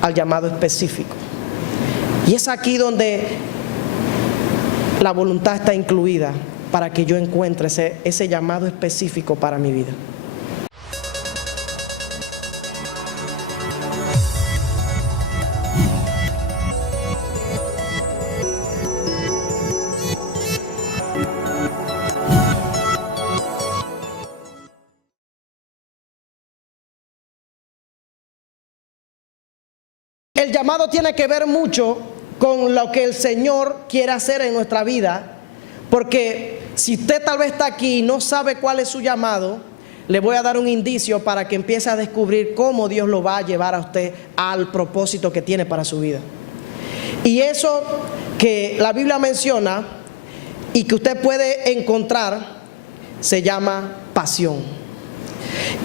al llamado específico. Y es aquí donde la voluntad está incluida para que yo encuentre ese llamado específico para mi vida. El llamado tiene que ver mucho con lo que el Señor quiere hacer en nuestra vida, porque si usted tal vez está aquí y no sabe cuál es su llamado, le voy a dar un indicio para que empiece a descubrir cómo Dios lo va a llevar a usted al propósito que tiene para su vida. Y eso que la Biblia menciona y que usted puede encontrar se llama pasión.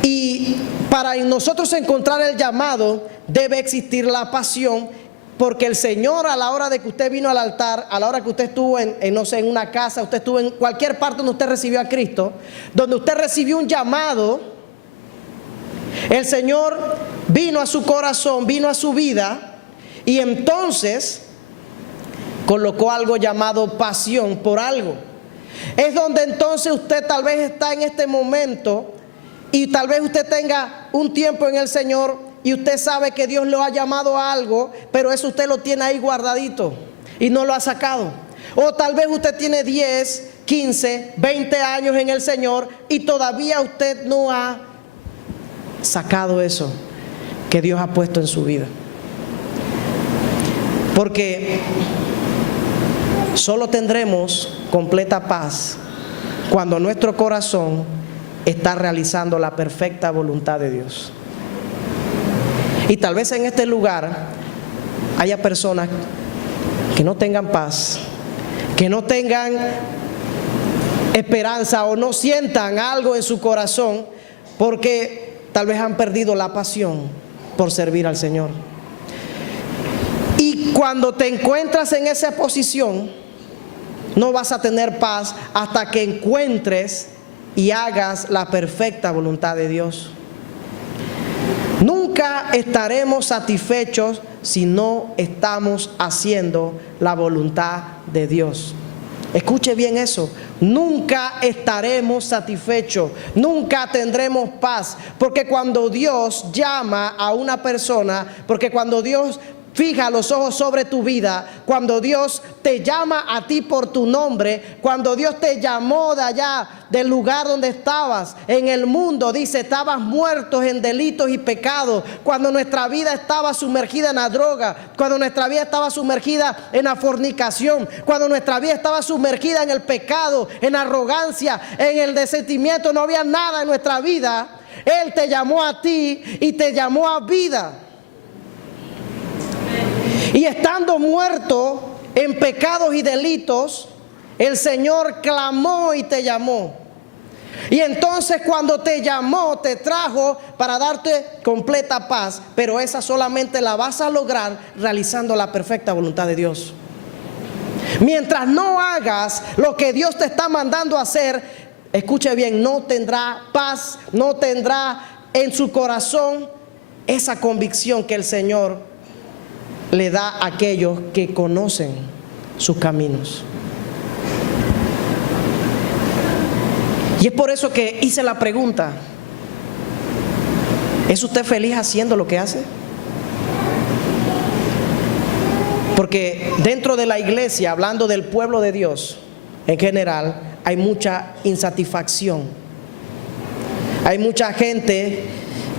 Y para nosotros encontrar el llamado debe existir la pasión, porque el Señor, a la hora de que usted vino al altar, a la hora que usted estuvo no sé, en una casa, usted estuvo en cualquier parte donde usted recibió a Cristo, donde usted recibió un llamado, el Señor vino a su corazón, vino a su vida, y entonces colocó algo llamado pasión por algo. Es donde entonces usted tal vez está en este momento, y tal vez usted tenga un tiempo en el Señor y usted sabe que Dios lo ha llamado a algo, pero eso usted lo tiene ahí guardadito y no lo ha sacado. O tal vez usted tiene 10, 15, 20 años en el Señor y todavía usted no ha sacado eso que Dios ha puesto en su vida. Porque solo tendremos completa paz cuando nuestro corazón está realizando la perfecta voluntad de Dios. Y tal vez en este lugar haya personas que no tengan paz, que no tengan esperanza o no sientan algo en su corazón, porque tal vez han perdido la pasión por servir al Señor. Y cuando te encuentras en esa posición, no vas a tener paz hasta que encuentres y hagas la perfecta voluntad de Dios. Nunca estaremos satisfechos si no estamos haciendo la voluntad de Dios. Escuche bien eso. Nunca estaremos satisfechos, nunca tendremos paz, porque cuando Dios llama a una persona, porque cuando Dios fija los ojos sobre tu vida, cuando Dios te llama a ti por tu nombre, cuando Dios te llamó de allá, del lugar donde estabas, en el mundo, dice, estabas muertos en delitos y pecados, cuando nuestra vida estaba sumergida en la droga, cuando nuestra vida estaba sumergida en la fornicación, cuando nuestra vida estaba sumergida en el pecado, en la arrogancia, en el desentimiento, no había nada en nuestra vida. Él te llamó a ti y te llamó a vida. Y estando muerto en pecados y delitos, el Señor clamó y te llamó. Y entonces cuando te llamó, te trajo para darte completa paz. Pero esa solamente la vas a lograr realizando la perfecta voluntad de Dios. Mientras no hagas lo que Dios te está mandando a hacer, escuche bien, no tendrá paz, no tendrá en su corazón esa convicción que el Señor le da a aquellos que conocen sus caminos. Y es por eso que hice la pregunta: ¿es usted feliz haciendo lo que hace? Porque dentro de la iglesia, hablando del pueblo de Dios en general, hay mucha insatisfacción. Hay mucha gente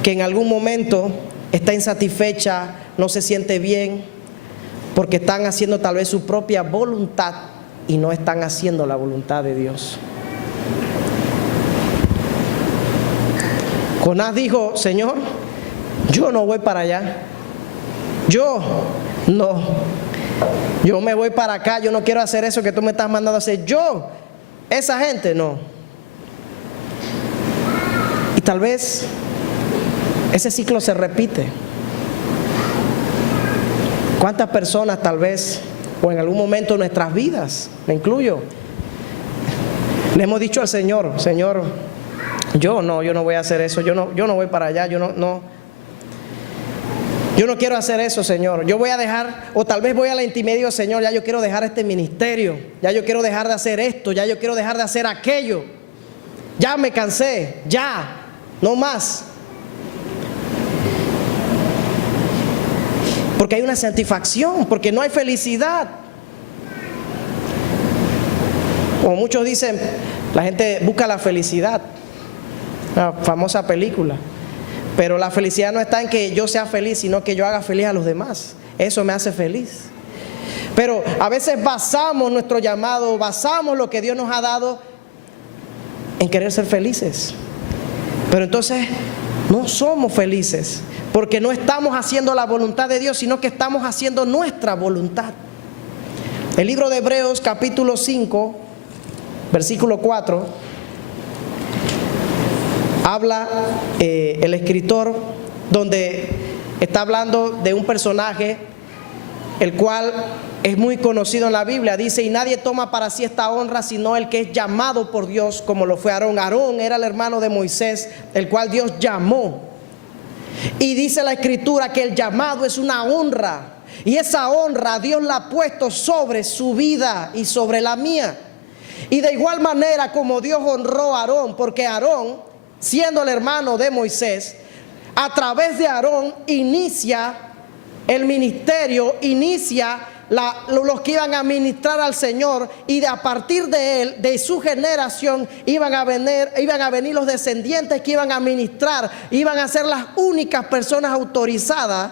que en algún momento está insatisfecha, no se siente bien, porque están haciendo tal vez su propia voluntad y no están haciendo la voluntad de Dios. Jonás dijo: Señor, yo no voy para allá, yo me voy para acá, yo no quiero hacer eso que tú me estás mandando a hacer, esa gente no. Y tal vez ese ciclo se repite. ¿Cuántas personas tal vez, o en algún momento de nuestras vidas, me incluyo, le hemos dicho al Señor: Señor, yo no voy a hacer eso, yo no voy para allá, yo no. Yo no quiero hacer eso, Señor. Yo voy a dejar, o tal vez voy a la intimidad y digo, Señor, ya yo quiero dejar este ministerio, ya yo quiero dejar de hacer esto, ya yo quiero dejar de hacer aquello. Ya me cansé, ya, no más. Porque hay una satisfacción, porque no hay felicidad. Como muchos dicen, la gente busca la felicidad, la famosa película. Pero la felicidad no está en que yo sea feliz, sino que yo haga feliz a los demás. Eso me hace feliz. Pero a veces basamos nuestro llamado, basamos lo que Dios nos ha dado en querer ser felices. Pero entonces no somos felices, porque no estamos haciendo la voluntad de Dios, sino que estamos haciendo nuestra voluntad. El libro de Hebreos capítulo 5, versículo 4, habla el escritor, donde está hablando de un personaje el cual es muy conocido en la Biblia. Dice: y nadie toma para sí esta honra sino el que es llamado por Dios, como lo fue Aarón. Aarón era el hermano de Moisés, el cual Dios llamó. Y dice la escritura que el llamado es una honra, y esa honra Dios la ha puesto sobre su vida y sobre la mía. Y de igual manera como Dios honró a Aarón, porque Aarón, siendo el hermano de Moisés, a través de Aarón inicia el ministerio, inicia los que iban a ministrar al Señor, y a partir de él, de su generación, iban a venir los descendientes que iban a ministrar, iban a ser las únicas personas autorizadas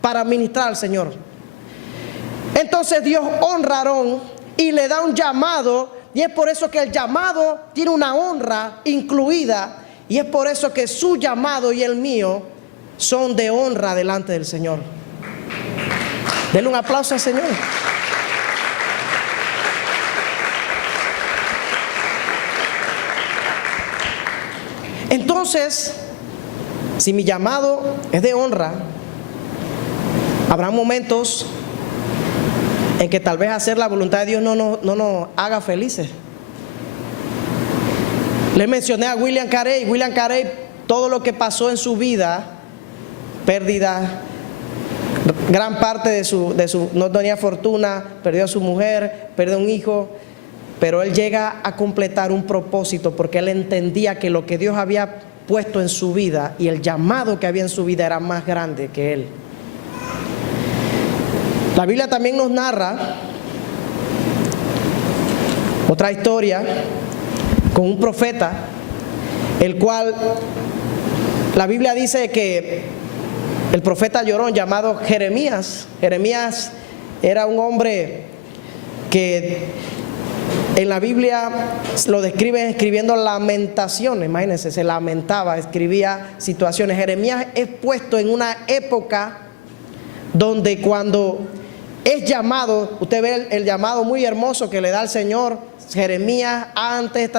para ministrar al Señor. Entonces Dios honra a Aarón y le da un llamado, y es por eso que el llamado tiene una honra incluida, y es por eso que su llamado y el mío son de honra delante del Señor. Denle un aplauso al Señor. Entonces, si mi llamado es de honra, habrá momentos en que tal vez hacer la voluntad de Dios no nos haga felices. Le mencioné a William Carey. William Carey, todo lo que pasó en su vida, pérdida, gran parte de su no tenía fortuna, perdió a su mujer, perdió un hijo, pero él llega a completar un propósito, porque él entendía que lo que Dios había puesto en su vida y el llamado que había en su vida era más grande que él. La Biblia también nos narra otra historia con un profeta, el cual la Biblia dice que el profeta llorón llamado Jeremías. Jeremías era un hombre que en la Biblia lo describen escribiendo lamentaciones. Imagínense, se lamentaba, escribía situaciones. Jeremías es puesto en una época donde cuando es llamado, usted ve el llamado muy hermoso que le da el Señor. Jeremías, antes,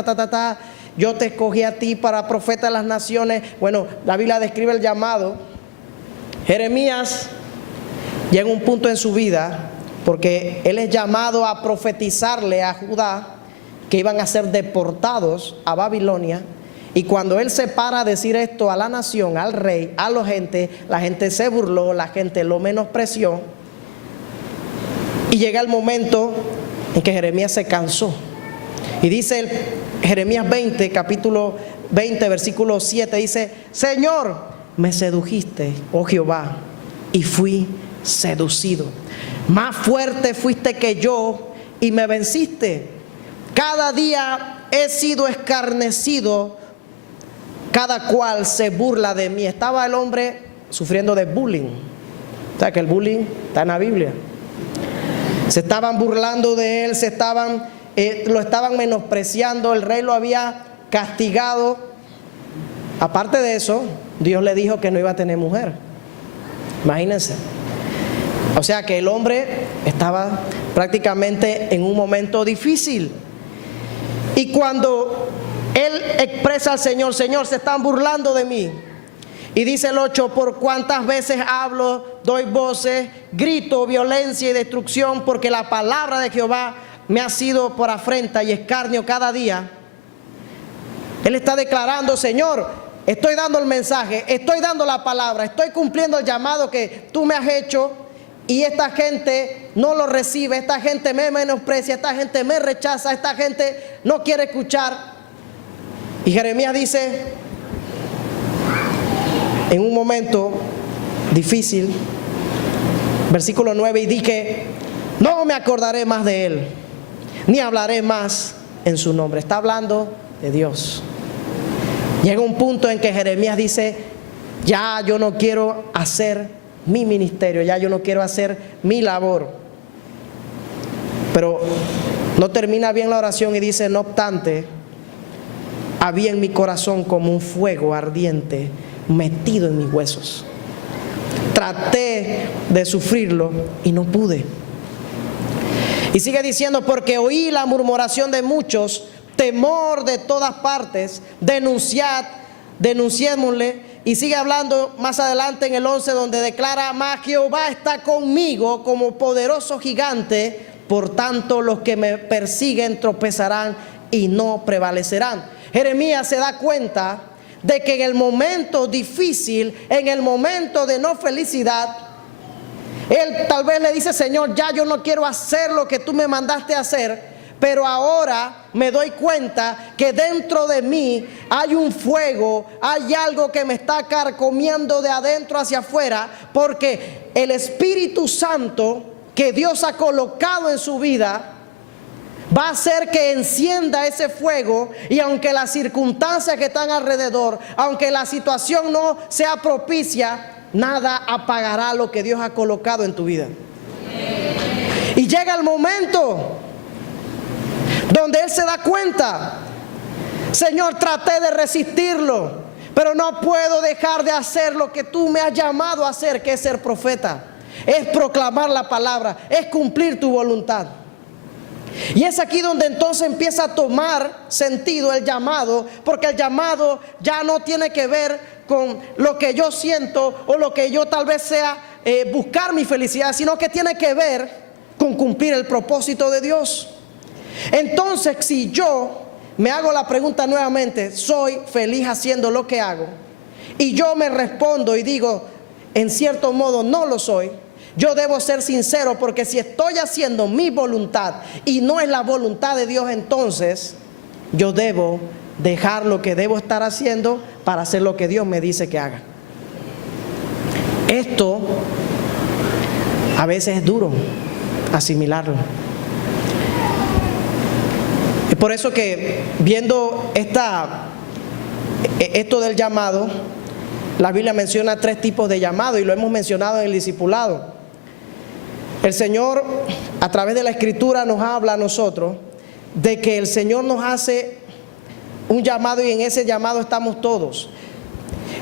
yo te escogí a ti para profeta de las naciones. Bueno, la Biblia describe el llamado. Jeremías llega a un punto en su vida, porque él es llamado a profetizarle a Judá que iban a ser deportados a Babilonia. Y cuando él se para a decir esto a la nación, al rey, a la gente se burló, la gente lo menospreció. Y llega el momento en que Jeremías se cansó. Y dice Jeremías 20, capítulo 20, versículo 7, dice: Señor, me sedujiste, oh Jehová, y fui seducido. Más fuerte fuiste que yo y me venciste. Cada día he sido escarnecido, cada cual se burla de mí. Estaba el hombre sufriendo de bullying. O sea que el bullying está en la Biblia. Se estaban burlando de él, lo estaban menospreciando. El rey lo había castigado. Aparte de eso, Dios le dijo que no iba a tener mujer. Imagínense. O sea que el hombre estaba prácticamente en un momento difícil. Y cuando él expresa al Señor: Señor, se están burlando de mí. Y dice el 8: por cuántas veces hablo, doy voces, grito violencia y destrucción, porque la palabra de Jehová me ha sido por afrenta y escarnio cada día. Él está declarando: Señor, estoy dando el mensaje, estoy dando la palabra, estoy cumpliendo el llamado que tú me has hecho y esta gente no lo recibe, esta gente me menosprecia, esta gente me rechaza, esta gente no quiere escuchar. Y Jeremías dice, en un momento difícil, versículo 9, y dije, no me acordaré más de él, ni hablaré más en su nombre. Está hablando de Dios. Llega un punto en que Jeremías dice, ya yo no quiero hacer mi ministerio, ya yo no quiero hacer mi labor. Pero no termina bien la oración y dice, no obstante, había en mi corazón como un fuego ardiente metido en mis huesos. Traté de sufrirlo y no pude. Y sigue diciendo, porque oí la murmuración de muchos, temor de todas partes, denunciémosle. Y sigue hablando más adelante en el 11, donde declara, mas Jehová está conmigo como poderoso gigante, por tanto los que me persiguen tropezarán y no prevalecerán. Jeremías se da cuenta de que en el momento difícil, en el momento de no felicidad, él tal vez le dice, Señor, ya yo no quiero hacer lo que tú me mandaste a hacer, pero ahora me doy cuenta que dentro de mí hay un fuego, hay algo que me está carcomiendo de adentro hacia afuera, porque el Espíritu Santo que Dios ha colocado en su vida va a hacer que encienda ese fuego, y aunque las circunstancias que están alrededor, aunque la situación no sea propicia, nada apagará lo que Dios ha colocado en tu vida. Y llega el momento donde él se da cuenta, Señor, traté de resistirlo, pero no puedo dejar de hacer lo que tú me has llamado a hacer, que es ser profeta, es proclamar la palabra, es cumplir tu voluntad. Y es aquí donde entonces empieza a tomar sentido el llamado, porque el llamado ya no tiene que ver con lo que yo siento o lo que yo tal vez sea buscar mi felicidad, sino que tiene que ver con cumplir el propósito de Dios. Entonces, si yo me hago la pregunta nuevamente, ¿soy feliz haciendo lo que hago? Y yo me respondo y digo, en cierto modo no lo soy. Yo debo ser sincero, porque si estoy haciendo mi voluntad y no es la voluntad de Dios, entonces yo debo dejar lo que debo estar haciendo para hacer lo que Dios me dice que haga. Esto a veces es duro asimilarlo. Es por eso que viendo esto del llamado, la Biblia menciona 3 tipos de llamado, y lo hemos mencionado en el discipulado. El Señor, a través de la Escritura, nos habla a nosotros de que el Señor nos hace un llamado, y en ese llamado estamos todos.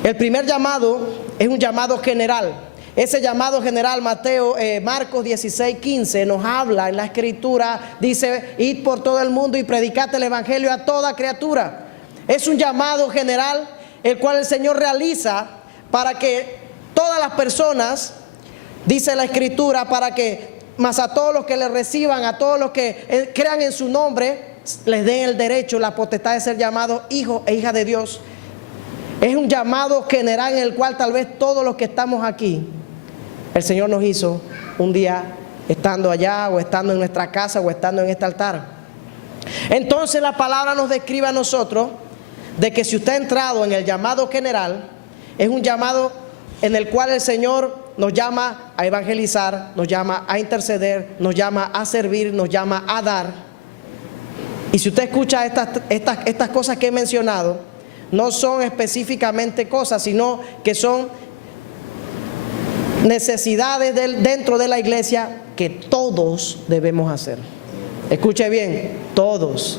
El primer llamado es un llamado general. Ese llamado general, Marcos 16:15, nos habla en la Escritura, dice, id por todo el mundo y predicad el Evangelio a toda criatura. Es un llamado general, el cual el Señor realiza para que todas las personas, dice la Escritura, para que más a todos los que le reciban, a todos los que crean en su nombre, les den el derecho, la potestad de ser llamados hijos e hijas de Dios. Es un llamado general en el cual tal vez todos los que estamos aquí, el Señor nos hizo un día estando allá, o estando en nuestra casa, o estando en este altar. Entonces la palabra nos describe a nosotros de que si usted ha entrado en el llamado general, es un llamado en el cual el Señor nos llama a evangelizar, nos llama a interceder, nos llama a servir, nos llama a dar. Y si usted escucha estas cosas que he mencionado, no son específicamente cosas, sino que son necesidades dentro de la iglesia que todos debemos hacer. Escuche bien, todos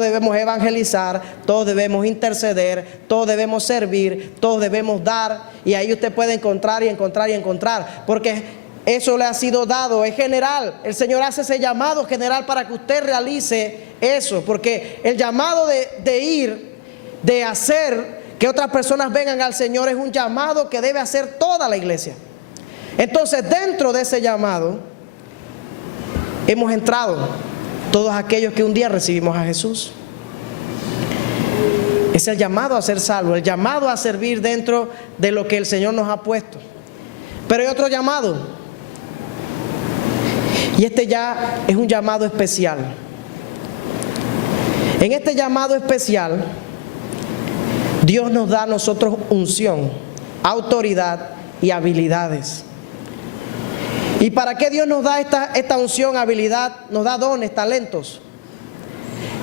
debemos evangelizar, todos debemos interceder, todos debemos servir, todos debemos dar, y ahí usted puede encontrar y encontrar y encontrar, porque eso le ha sido dado, es general. El Señor hace ese llamado general para que usted realice eso, porque el llamado de ir, de hacer que otras personas vengan al Señor, es un llamado que debe hacer toda la iglesia. Entonces, dentro de ese llamado hemos entrado todos aquellos que un día recibimos a Jesús. Es el llamado a ser salvo, el llamado a servir dentro de lo que el Señor nos ha puesto. Pero hay otro llamado. Y este ya es un llamado especial. En este llamado especial, Dios nos da a nosotros unción, autoridad y habilidades. ¿Y para qué Dios nos da esta unción, habilidad? Nos da dones, talentos.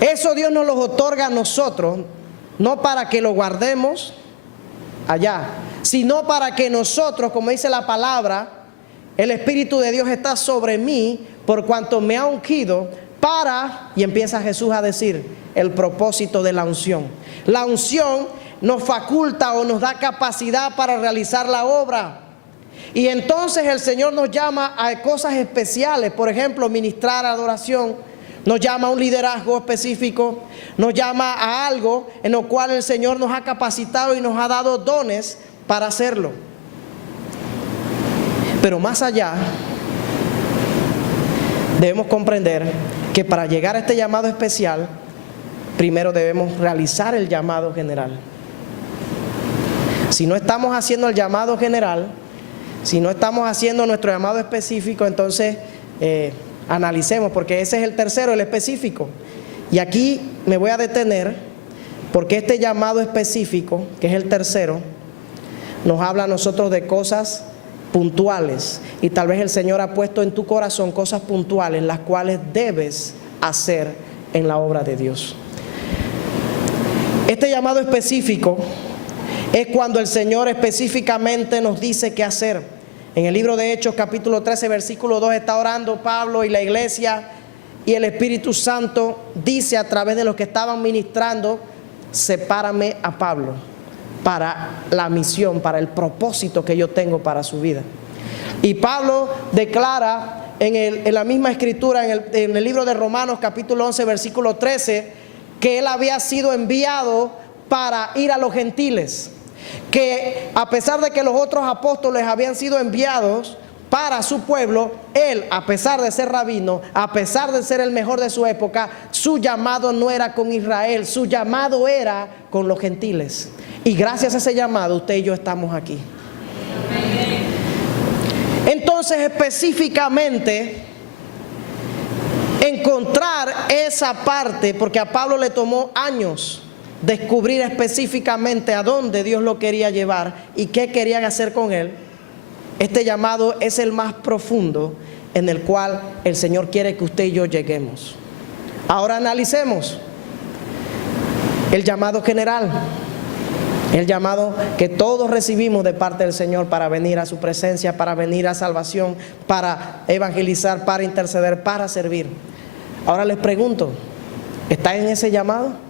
Eso Dios nos los otorga a nosotros, no para que lo guardemos allá, sino para que nosotros, como dice la palabra, el Espíritu de Dios está sobre mí, por cuanto me ha ungido para, y empieza Jesús a decir, el propósito de la unción. La unción nos faculta o nos da capacidad para realizar la obra. Y entonces el Señor nos llama a cosas especiales, por ejemplo, ministrar adoración, nos llama a un liderazgo específico, nos llama a algo en lo cual el Señor nos ha capacitado y nos ha dado dones para hacerlo. Pero más allá, debemos comprender que para llegar a este llamado especial, primero debemos realizar el llamado general. Si no estamos haciendo el llamado general, si no estamos haciendo nuestro llamado específico, entonces analicemos, porque ese es el tercero, el específico. Y aquí me voy a detener, porque este llamado específico, que es el tercero, nos habla a nosotros de cosas puntuales. Y tal vez el Señor ha puesto en tu corazón cosas puntuales, las cuales debes hacer en la obra de Dios. Este llamado específico es cuando el Señor específicamente nos dice qué hacer. En el libro de Hechos, capítulo 13, versículo 2, está orando Pablo y la iglesia, y el Espíritu Santo dice a través de los que estaban ministrando: sepárame a Pablo para la misión, para el propósito que yo tengo para su vida. Y Pablo declara en la misma escritura, en el libro de Romanos, capítulo 11, versículo 13, que él había sido enviado para ir a los gentiles. Que a pesar de que los otros apóstoles habían sido enviados para su pueblo, él, a pesar de ser rabino, a pesar de ser el mejor de su época, su llamado no era con Israel, su llamado era con los gentiles. Y gracias a ese llamado, usted y yo estamos aquí. Entonces, específicamente, encontrar esa parte, porque a Pablo le tomó años descubrir específicamente a dónde Dios lo quería llevar y qué querían hacer con él. Este llamado es el más profundo en el cual el Señor quiere que usted y yo lleguemos. Ahora analicemos el llamado general, el llamado que todos recibimos de parte del Señor para venir a su presencia, para venir a salvación, para evangelizar, para interceder, para servir. Ahora les pregunto, ¿está en ese llamado?